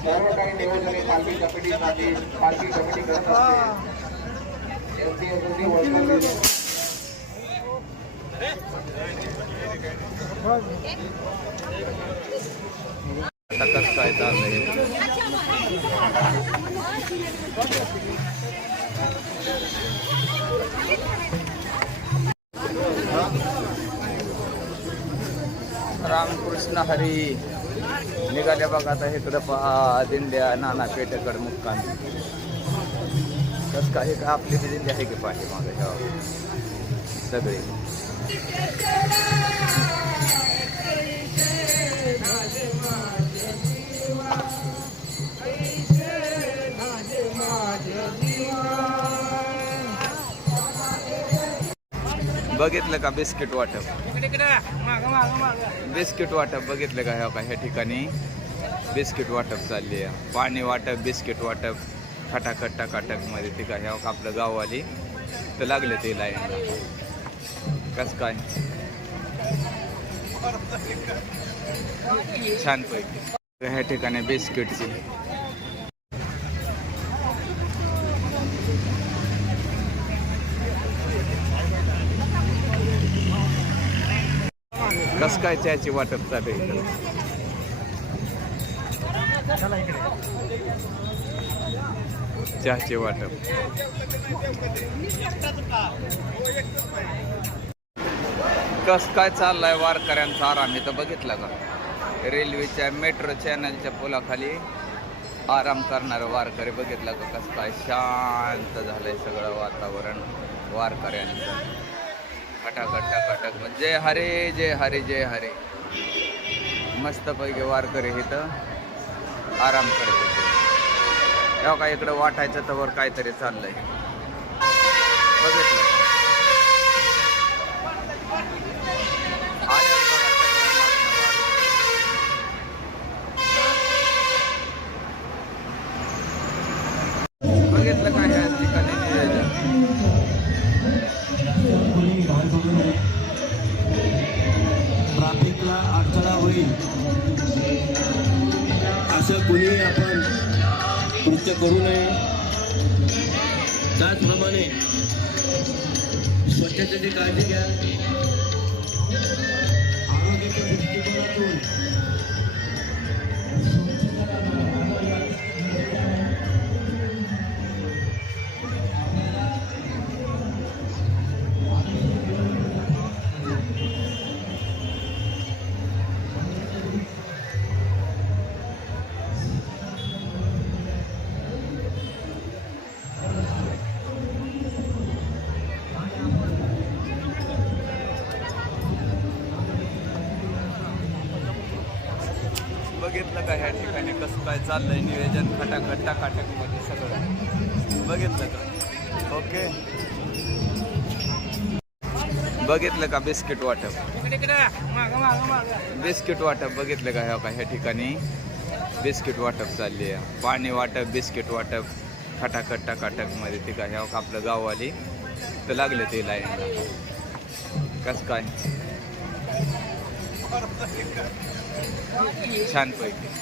सर्व काही नियोजन पालखी कमिटीसाठी पालखी कमिटी करत असते काय चाललंय रामकृष्ण हरी निघाल्या बघा आता इकडं पहा दिंड्या नाना पेठेकड मुक्काम कस काही का आपली बी दिंडी आहे की पाठी मागे सगळे बघितलं का बिस्किट वाटप बिस्किट वाटप बघितलं का ह्या ठिकाणी बिस्किट वाटप चालली आहे पाणी वाटप बिस्किट वाटप खटाखट टाकाटक मध्ये ती काय आपलं गाववाली तर लागले ते लाईन कस काय छान पैकी ह्या ठिकाणी बिस्किटची कस काय चहाची वाटप चालू आहे चहाचे वाटप कस काय चाललाय वारकऱ्यांचा आराम इथं बघितला का रेल्वेच्या मेट्रो चॅनलच्या पुलाखाली आराम करणारं वारकरी बघितला का कस काय शांत झालंय सगळं वातावरण वारकऱ्यांचं खटाखट टाकाटक जय हरे जय हरे जय हरे मस्तपैकी वारकरी इथं आराम करत होते तेव्हा काय इकडं वाटायचं तर वर काहीतरी चाललंय बघितलं बघितलं काय या ठिकाणी ट्रॅफिकला अडथळा होईल असं कोणी आपण कृत्य करू नये त्याचप्रमाणे स्वच्छतेची काळजी घ्या आरोग्याच्या दृष्टिकोनातून बघितलं का ह्या ठिकाणी कसं काय चाललंय नियोजन खटाखट टाकाटक मध्ये सगळं बघितलं का ओके बघितलं का बिस्किट वाटप बिस्किट वाटप बघितलं का ह्या ठिकाणी बिस्किट वाटप चालली आहे पाणी वाटप बिस्किट वाटप खटाखट टाकाटक मध्ये ती काय आपलं गाववाली तर लागले ते लाईन कस काय छान पैकी